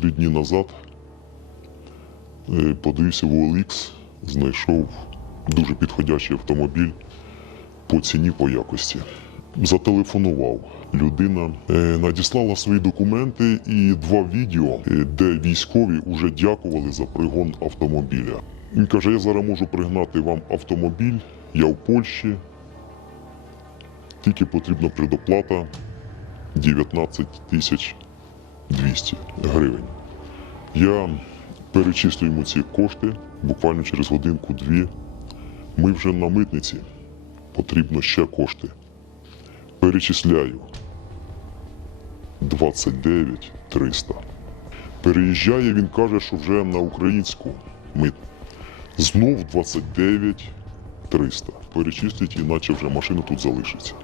три дні назад е, подивився в OLX, знайшов дуже підходящий автомобіль по ціні, по якості. Зателефонував. Людина е, надіслала свої документи і два відео, е, де військові вже дякували за пригон автомобіля. Він каже: я зараз можу пригнати вам автомобіль, я в Польщі. Тільки потрібна предоплата 19 тисяч 200 гривень. Я перечислю йому ці кошти буквально через годинку-дві. Ми вже на митниці. Потрібно ще кошти. Перечисляю 29 300. Переїжджає, він каже, що вже на українську мит. Знов 29 300. Перечисліть, іначе вже машина тут залишиться.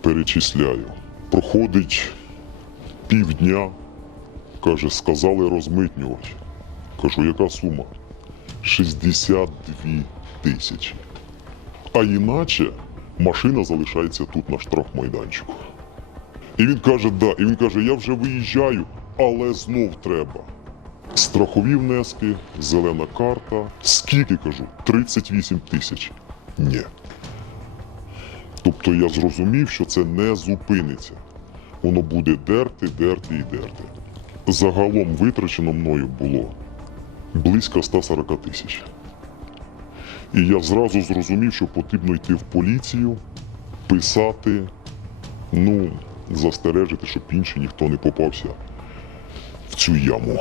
Перечисляю. Проходить півдня. Каже, сказали розмитнювати. Кажу, яка сума? 62 тисячі. А іначе машина залишається тут на штрафмайданчику. І він каже, да, і він каже, я вже виїжджаю, але знов треба. Страхові внески, зелена карта. Скільки кажу? 38 тисяч. Ні. Тобто я зрозумів, що це не зупиниться. Воно буде дерти, дерти і дерти. Загалом витрачено мною було близько 140 тисяч. І я зразу зрозумів, що потрібно йти в поліцію, писати, ну, застережити, щоб інший ніхто не попався в цю яму.